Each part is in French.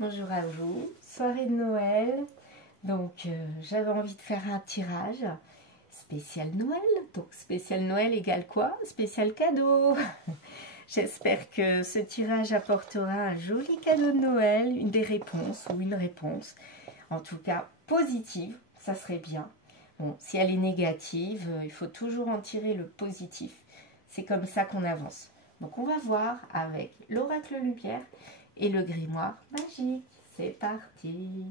bonjour à vous, soirée de Noël, donc j'avais envie de faire un tirage spécial Noël, donc spécial Noël égale quoi? Spécial cadeau. J'espère que ce tirage apportera un joli cadeau de Noël, des réponses ou une réponse, en tout cas positive, ça serait bien. Bon, si elle est négative, il faut toujours en tirer le positif, c'est comme ça qu'on avance. Donc on va voir avec l'oracle lumière et le grimoire magique. C'est parti.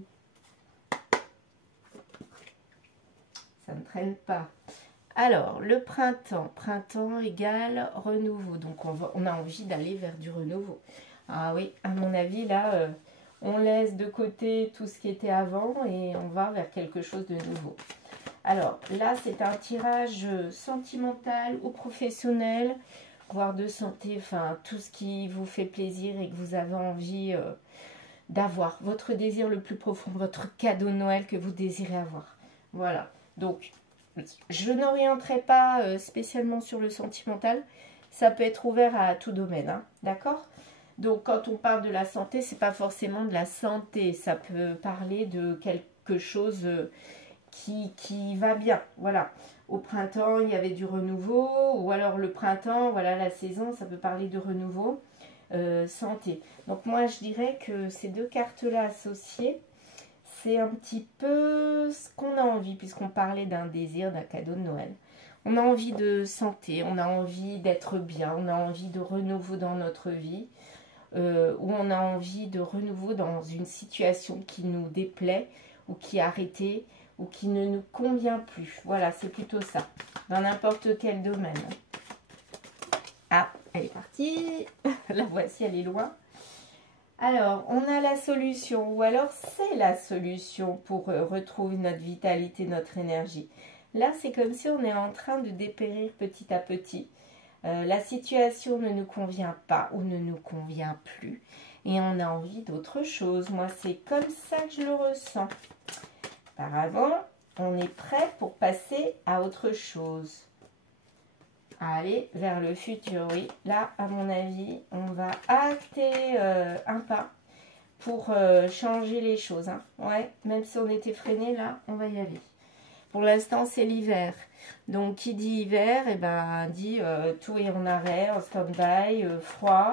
Ça ne traîne pas. Alors, le printemps. Printemps égale renouveau. Donc, on a envie d'aller vers du renouveau. Ah oui, à mon avis, là, on laisse de côté tout ce qui était avant et on va vers quelque chose de nouveau. Alors, là, c'est un tirage sentimental ou professionnel, voire de santé, enfin, tout ce qui vous fait plaisir et que vous avez envie d'avoir. Votre désir le plus profond, votre cadeau de Noël que vous désirez avoir. Voilà. Donc, je n'orienterai pas spécialement sur le sentimental. Ça peut être ouvert à tout domaine, hein, d'accord? Donc, quand on parle de la santé, c'est pas forcément de la santé. Ça peut parler de quelque chose qui va bien. Voilà. Au printemps, il y avait du renouveau. Ou alors le printemps, voilà, la saison, ça peut parler de renouveau. Santé. Donc, moi, je dirais que ces deux cartes-là associées, c'est un petit peu ce qu'on a envie, puisqu'on parlait d'un désir, d'un cadeau de Noël. On a envie de santé, on a envie d'être bien, on a envie de renouveau dans notre vie, ou on a envie de renouveau dans une situation qui nous déplaît, ou qui est arrêtée, ou qui ne nous convient plus. Voilà, c'est plutôt ça, dans n'importe quel domaine. Ah, elle est partie, la voici, elle est loin. Alors, on a la solution, ou alors c'est la solution pour retrouver notre vitalité, notre énergie. Là, c'est comme si on est en train de dépérir petit à petit. La situation ne nous convient pas ou ne nous convient plus. Et on a envie d'autre chose. Moi, c'est comme ça que je le ressens. Par avant, on est prêt pour passer à autre chose. Aller vers le futur, oui. Là, à mon avis, on va acter un pas pour changer les choses. Hein. Ouais, même si on était freiné, là, on va y aller. Pour l'instant, c'est l'hiver. Donc, qui dit hiver, eh ben, dit tout est en arrêt, en stand-by, froid.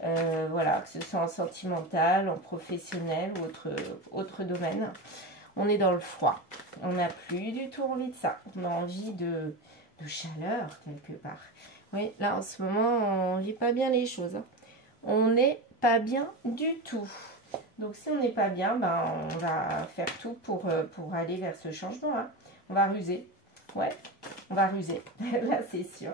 Voilà, que ce soit en sentimental, en professionnel ou autre domaine. On est dans le froid. On n'a plus du tout envie de ça. On a envie de chaleur quelque part. Oui, là en ce moment on vit pas bien les choses. Hein. On n'est pas bien du tout. Donc si on n'est pas bien, ben, on va faire tout pour aller vers ce changement. Hein. On va ruser. Ouais, on va ruser. Là c'est sûr.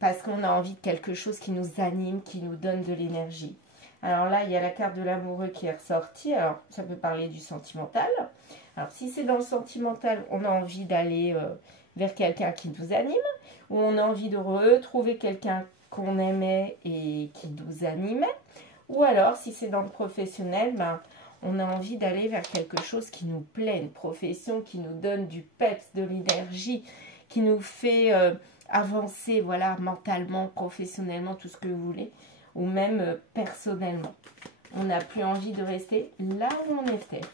Parce qu'on a envie de quelque chose qui nous anime, qui nous donne de l'énergie. Alors là, il y a la carte de l'amoureux qui est ressortie. Alors ça peut parler du sentimental. Alors si c'est dans le sentimental, on a envie d'aller vers quelqu'un qui nous anime, ou on a envie de retrouver quelqu'un qu'on aimait et qui nous animait, ou alors si c'est dans le professionnel, ben, on a envie d'aller vers quelque chose qui nous plaît, une profession qui nous donne du peps, de l'énergie, qui nous fait avancer, voilà, mentalement, professionnellement, tout ce que vous voulez, ou même personnellement. On n'a plus envie de rester là où on était.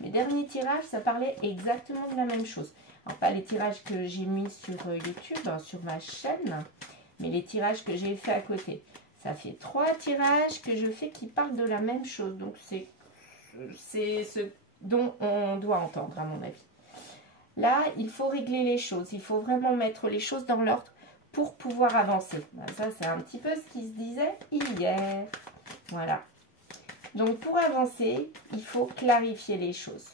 Mes derniers tirages, ça parlait exactement de la même chose. Alors, pas les tirages que j'ai mis sur YouTube, hein, sur ma chaîne, mais les tirages que j'ai fait à côté. Ça fait 3 tirages que je fais qui parlent de la même chose. Donc, c'est ce dont on doit entendre, à mon avis. Là, il faut régler les choses. Il faut vraiment mettre les choses dans l'ordre pour pouvoir avancer. Ben, ça, c'est un petit peu ce qui se disait hier. Voilà. Donc, pour avancer, il faut clarifier les choses.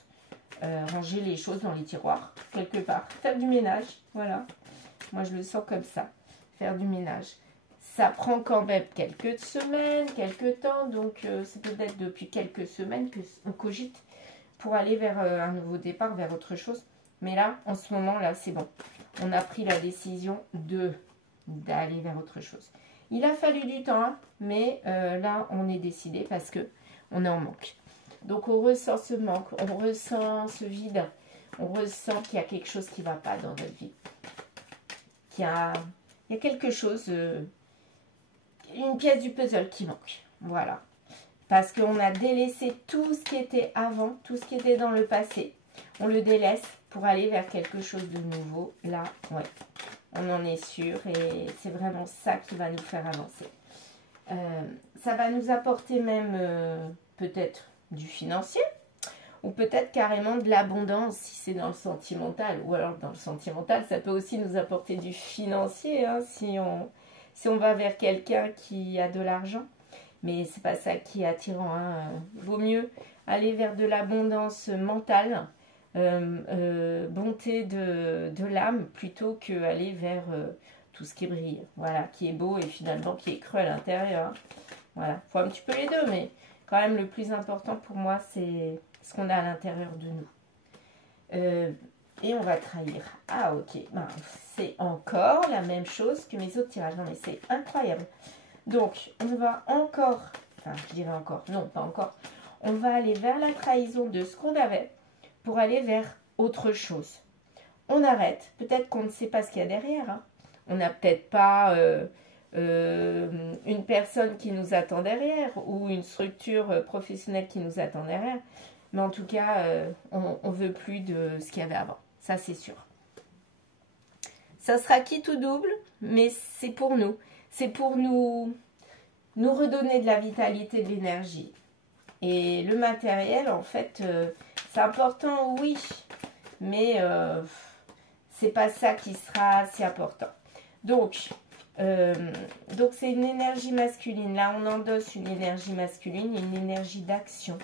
Ranger les choses dans les tiroirs, quelque part. Faire du ménage, voilà. Moi, je le sens comme ça. Faire du ménage. Ça prend quand même quelques semaines, quelques temps. Donc, c'est peut-être depuis quelques semaines qu'on cogite pour aller vers un nouveau départ, vers autre chose. Mais là, en ce moment, là, c'est bon. On a pris la décision d'aller vers autre chose. Il a fallu du temps, hein, mais là, on est décidé parce que on est en manque. Donc, on ressent ce manque, on ressent ce vide, on ressent qu'il y a quelque chose qui ne va pas dans notre vie. Il y a quelque chose, une pièce du puzzle qui manque. Voilà. Parce qu'on a délaissé tout ce qui était avant, tout ce qui était dans le passé. On le délaisse pour aller vers quelque chose de nouveau. Là, ouais, on en est sûr et c'est vraiment ça qui va nous faire avancer. Ça va nous apporter même peut-être du financier ou peut-être carrément de l'abondance si c'est dans le sentimental. Ou alors dans le sentimental, ça peut aussi nous apporter du financier hein, si on va vers quelqu'un qui a de l'argent. Mais c'est pas ça qui est attirant. Hein. Vaut mieux aller vers de l'abondance mentale, bonté de l'âme, plutôt qu'aller vers tout ce qui brille. Voilà, qui est beau et finalement qui est creux à l'intérieur. Voilà, faut un petit peu les deux, mais quand même le plus important pour moi, c'est ce qu'on a à l'intérieur de nous. Et on va trahir. Ah ok, ben, c'est encore la même chose que mes autres tirages. Non mais c'est incroyable. Donc, on va encore, enfin, je dirais encore, non, pas encore. On va aller vers la trahison de ce qu'on avait pour aller vers autre chose. On arrête. Peut-être qu'on ne sait pas ce qu'il y a derrière. Hein. On n'a peut-être pas une personne qui nous attend derrière ou une structure professionnelle qui nous attend derrière. Mais en tout cas, on ne veut plus de ce qu'il y avait avant. Ça, c'est sûr. Ça sera quitte ou double, mais c'est pour nous. C'est pour nous redonner de la vitalité, de l'énergie. Et le matériel, en fait, c'est important, oui. Mais c'est pas ça qui sera si important. Donc c'est une énergie masculine. Là, on endosse une énergie masculine, une énergie d'action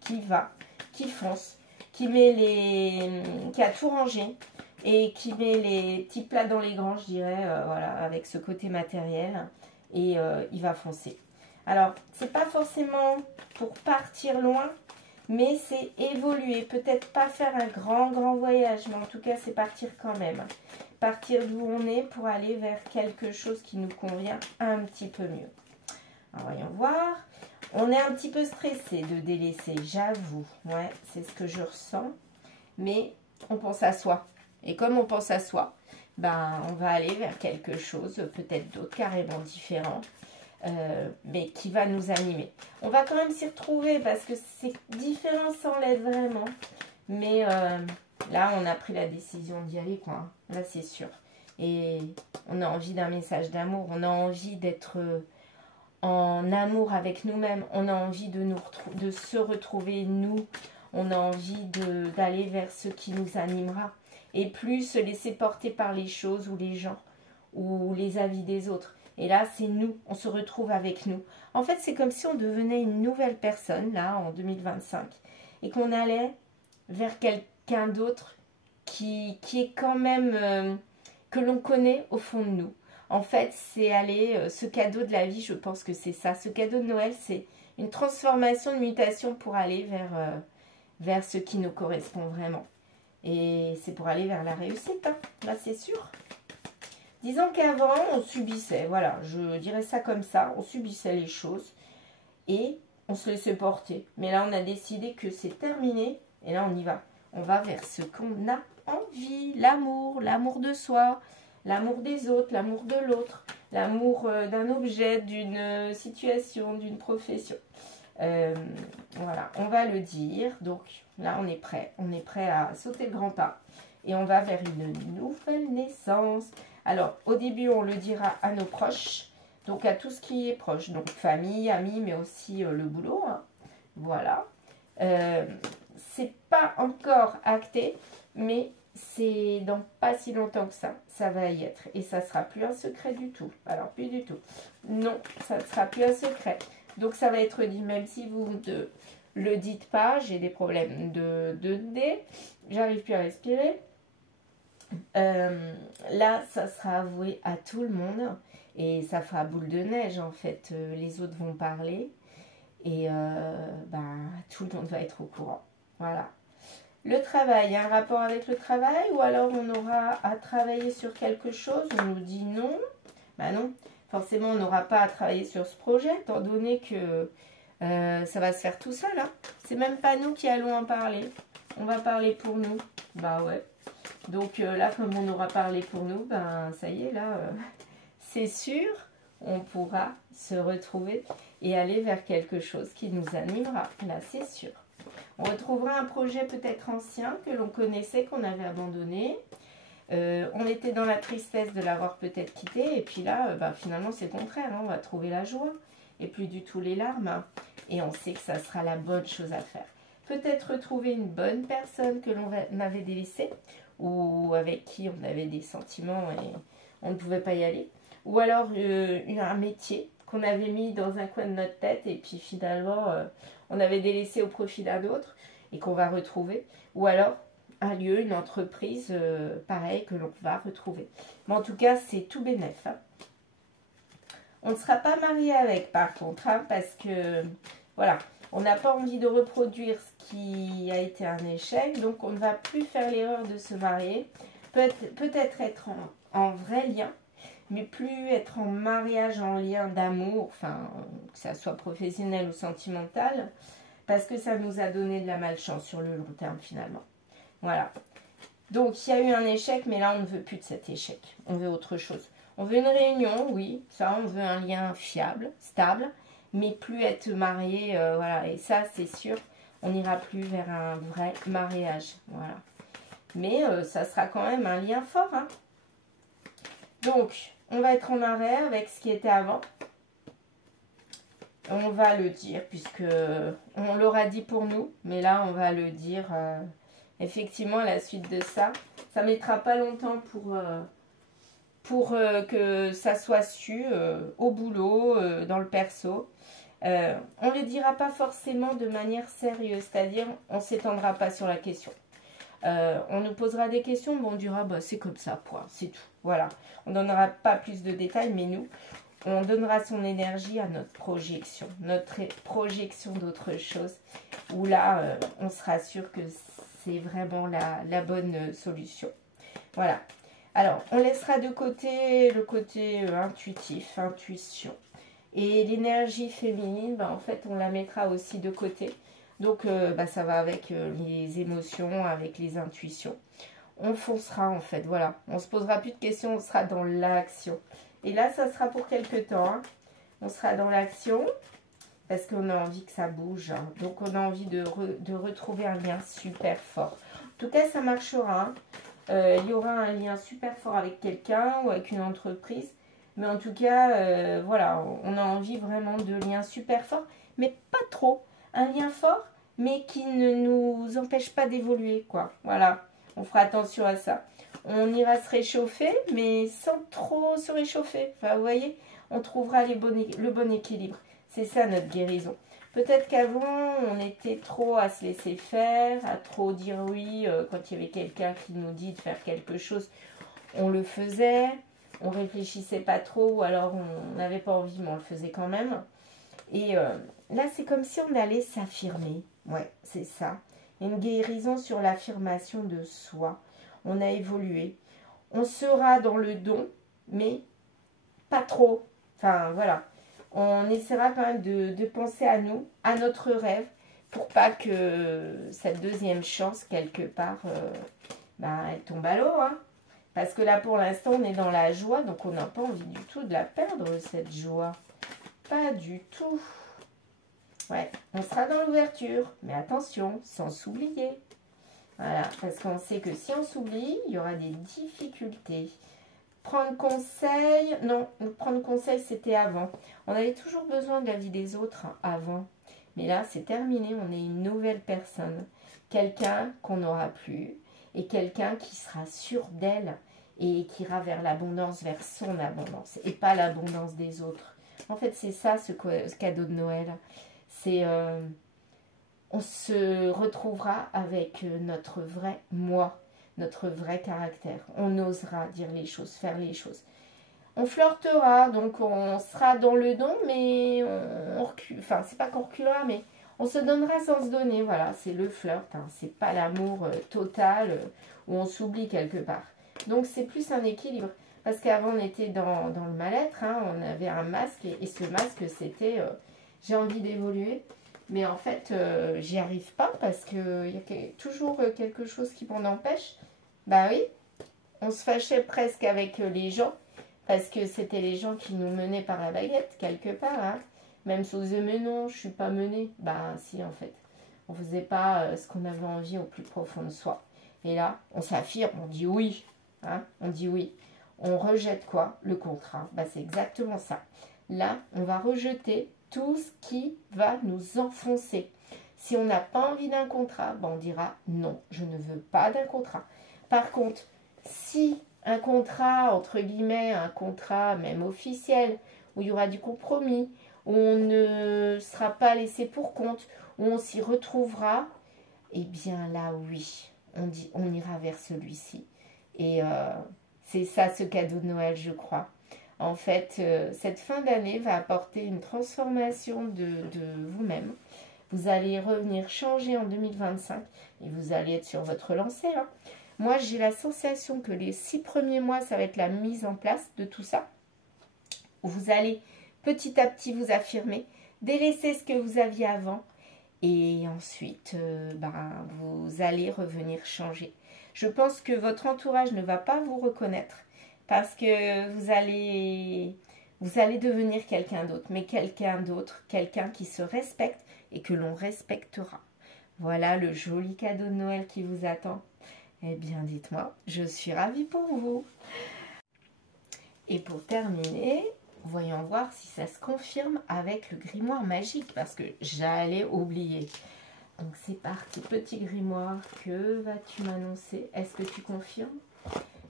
qui va, qui fonce, qui a tout rangé. Et qui met les petits plats dans les grands, je dirais, voilà, avec ce côté matériel. Et il va foncer. Alors, c'est pas forcément pour partir loin, mais c'est évoluer. Peut-être pas faire un grand voyage, mais en tout cas, c'est partir quand même. Partir d'où on est pour aller vers quelque chose qui nous convient un petit peu mieux. Alors, voyons voir. On est un petit peu stressé de délaisser, j'avoue. Ouais, c'est ce que je ressens. Mais on pense à soi. Et comme on pense à soi, ben, on va aller vers quelque chose, peut-être d'autre, carrément différent, mais qui va nous animer. On va quand même s'y retrouver parce que c'est différent sans l'aide vraiment. Mais là, on a pris la décision d'y aller, quoi. Là, c'est sûr. Et on a envie d'un message d'amour. On a envie d'être en amour avec nous-mêmes. On a envie de se retrouver, nous. On a envie d'aller vers ce qui nous animera. Et plus se laisser porter par les choses ou les gens ou les avis des autres. Et là, c'est nous, on se retrouve avec nous. En fait, c'est comme si on devenait une nouvelle personne, là, en 2025. Et qu'on allait vers quelqu'un d'autre qui est quand même, que l'on connaît au fond de nous. En fait, c'est aller, ce cadeau de la vie, je pense que c'est ça. Ce cadeau de Noël, c'est une transformation, une mutation pour aller vers ce qui nous correspond vraiment. Et c'est pour aller vers la réussite, hein. Là c'est sûr. Disons qu'avant, on subissait, voilà, je dirais ça comme ça, on subissait les choses et on se laissait porter. Mais là, on a décidé que c'est terminé et là, on y va. On va vers ce qu'on a envie, l'amour, l'amour de soi, l'amour des autres, l'amour de l'autre, l'amour d'un objet, d'une situation, d'une profession. Voilà, on va le dire. Donc là, on est prêt à sauter le grand pas. Et on va vers une nouvelle naissance. Alors, au début, on le dira à nos proches. Donc, à tout ce qui est proche. Donc, famille, amis, mais aussi le boulot. Hein. Voilà. C'est pas encore acté, mais c'est dans pas si longtemps que ça. Ça va y être. Et ça sera plus un secret du tout. Alors, plus du tout. Non, ça ne sera plus un secret. Donc, ça va être dit, même si vous ne le dites pas. J'ai des problèmes de nez. J'arrive plus à respirer. Là, ça sera avoué à tout le monde. Et ça fera boule de neige, en fait. Les autres vont parler. Et tout le monde va être au courant. Voilà. Le travail, il y a un rapport avec le travail ou alors on aura à travailler sur quelque chose, on nous dit non. Ben non, forcément on n'aura pas à travailler sur ce projet étant donné que ça va se faire tout seul. Hein. C'est même pas nous qui allons en parler. On va parler pour nous. Bah ouais. Donc là, comme on aura parlé pour nous, ben ça y est, là, c'est sûr on pourra se retrouver et aller vers quelque chose qui nous animera. Là, c'est sûr. On retrouvera un projet peut-être ancien que l'on connaissait, qu'on avait abandonné. On était dans la tristesse de l'avoir peut-être quitté. Et puis là, finalement, c'est le contraire. Hein, on va trouver la joie et plus du tout les larmes. Hein, et on sait que ça sera la bonne chose à faire. Peut-être retrouver une bonne personne que l'on avait délaissée ou avec qui on avait des sentiments et on ne pouvait pas y aller. Ou alors un métier qu'on avait mis dans un coin de notre tête et puis finalement on avait délaissé au profit d'un autre et qu'on va retrouver. Ou alors un lieu, une entreprise, pareil, que l'on va retrouver. Mais en tout cas, c'est tout bénef. Hein. On ne sera pas marié avec, par contre, hein, parce que, voilà, on n'a pas envie de reproduire ce qui a été un échec. Donc, on ne va plus faire l'erreur de se marier. Peut-être être en vrai lien, mais plus être en mariage, en lien d'amour, enfin, que ça soit professionnel ou sentimental, parce que ça nous a donné de la malchance sur le long terme, finalement. Voilà. Donc, il y a eu un échec, mais là, on ne veut plus de cet échec. On veut autre chose. On veut une réunion, oui, ça, on veut un lien fiable, stable, mais plus être marié, voilà. Et ça, c'est sûr, on n'ira plus vers un vrai mariage, voilà. Mais ça sera quand même un lien fort, hein. Donc, on va être en arrêt avec ce qui était avant. On va le dire, puisque on l'aura dit pour nous, mais là, on va le dire... effectivement, à la suite de ça, ça mettra pas longtemps pour que ça soit su au boulot, dans le perso. On ne le dira pas forcément de manière sérieuse, c'est-à-dire on ne s'étendra pas sur la question. On nous posera des questions, mais on dira c'est comme ça, point, c'est tout. Voilà, on ne donnera pas plus de détails, mais nous, on donnera son énergie à notre projection d'autre chose, où là, on sera sûr que c'est vraiment la bonne solution. Voilà. Alors, on laissera de côté le côté intuitif, intuition. Et l'énergie féminine, en fait, on la mettra aussi de côté. Donc, ça va avec les émotions, avec les intuitions. On foncera, en fait, voilà. On ne se posera plus de questions, on sera dans l'action. Et là, ça sera pour quelques temps. Hein. On sera dans l'action. Parce qu'on a envie que ça bouge. Hein. Donc, on a envie de retrouver un lien super fort. En tout cas, ça marchera. Il y aura un lien super fort avec quelqu'un ou avec une entreprise. Mais en tout cas, voilà, on a envie vraiment de liens super forts. Mais pas trop. Un lien fort, mais qui ne nous empêche pas d'évoluer, quoi. Voilà, on fera attention à ça. On ira se réchauffer, mais sans trop se réchauffer. Enfin, vous voyez, on trouvera le bon équilibre. C'est ça notre guérison. Peut-être qu'avant, on était trop à se laisser faire, à trop dire oui. Quand il y avait quelqu'un qui nous dit de faire quelque chose, on le faisait. On réfléchissait pas trop ou alors on n'avait pas envie, mais on le faisait quand même. Et là, c'est comme si on allait s'affirmer. Ouais, c'est ça. Une guérison sur l'affirmation de soi. On a évolué. On sera dans le don, mais pas trop. Enfin, voilà. On essaiera quand même de penser à nous, à notre rêve, pour pas que cette deuxième chance, quelque part, elle tombe à l'eau. Hein. Parce que là, pour l'instant, on est dans la joie, donc on n'a pas envie du tout de la perdre, cette joie. Pas du tout. Ouais, on sera dans l'ouverture, mais attention, sans s'oublier. Voilà, parce qu'on sait que si on s'oublie, il y aura des difficultés. Prendre conseil, non, prendre conseil, c'était avant. On avait toujours besoin de la vie des autres avant. Mais là, c'est terminé, on est une nouvelle personne. Quelqu'un qu'on n'aura plus et quelqu'un qui sera sûr d'elle et qui ira vers l'abondance, vers son abondance et pas l'abondance des autres. En fait, c'est ça ce cadeau de Noël. C'est on se retrouvera avec notre vrai moi, notre vrai caractère. On osera dire les choses, faire les choses. On flirtera, donc on sera dans le don, mais on recule. Enfin, c'est pas qu'on reculera, mais on se donnera sans se donner. Voilà, c'est le flirt. Hein. C'est pas l'amour total où on s'oublie quelque part. Donc, c'est plus un équilibre. Parce qu'avant, on était dans le mal-être. Hein. On avait un masque et ce masque, c'était j'ai envie d'évoluer. Mais en fait, j'y arrive pas parce qu'il y a toujours quelque chose qui m'en empêche. Bah oui, on se fâchait presque avec les gens parce que c'était les gens qui nous menaient par la baguette, quelque part. Hein. Même si on disait, mais non, je ne suis pas menée. Ben si, en fait. On ne faisait pas ce qu'on avait envie au plus profond de soi. Et là, on s'affirme, on dit oui. Hein, on dit oui. On rejette quoi? Le contrat. Ben, c'est exactement ça. Là, on va rejeter tout ce qui va nous enfoncer. Si on n'a pas envie d'un contrat, ben on dira non, je ne veux pas d'un contrat. Par contre, si un contrat, entre guillemets, un contrat même officiel, où il y aura du compromis, où on ne sera pas laissé pour compte, où on s'y retrouvera, eh bien là, oui, on ira vers celui-ci. Et c'est ça ce cadeau de Noël, je crois. En fait, cette fin d'année va apporter une transformation de vous-même. Vous allez revenir changer en 2025 et vous allez être sur votre lancée. Hein. Moi, j'ai la sensation que les 6 premiers mois, ça va être la mise en place de tout ça. Vous allez petit à petit vous affirmer, délaisser ce que vous aviez avant et ensuite, vous allez revenir changer. Je pense que votre entourage ne va pas vous reconnaître parce que vous allez devenir quelqu'un d'autre, mais quelqu'un d'autre, quelqu'un qui se respecte et que l'on respectera. Voilà le joli cadeau de Noël qui vous attend. Eh bien, dites-moi, je suis ravie pour vous. Et pour terminer, voyons voir si ça se confirme avec le grimoire magique, parce que j'allais oublier. Donc c'est parti, petit grimoire, que vas-tu m'annoncer? Est-ce que tu confirmes?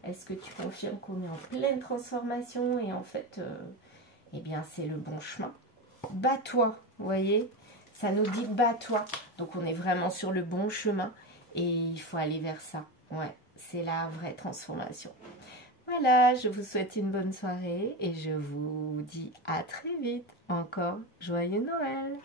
Est-ce que tu confirmes qu'on est en pleine transformation et en fait, eh bien c'est le bon chemin? Bats-toi, vous voyez? Ça nous dit bats-toi. Donc on est vraiment sur le bon chemin et il faut aller vers ça. Ouais, c'est la vraie transformation. Voilà, je vous souhaite une bonne soirée et je vous dis à très vite. Encore joyeux Noël!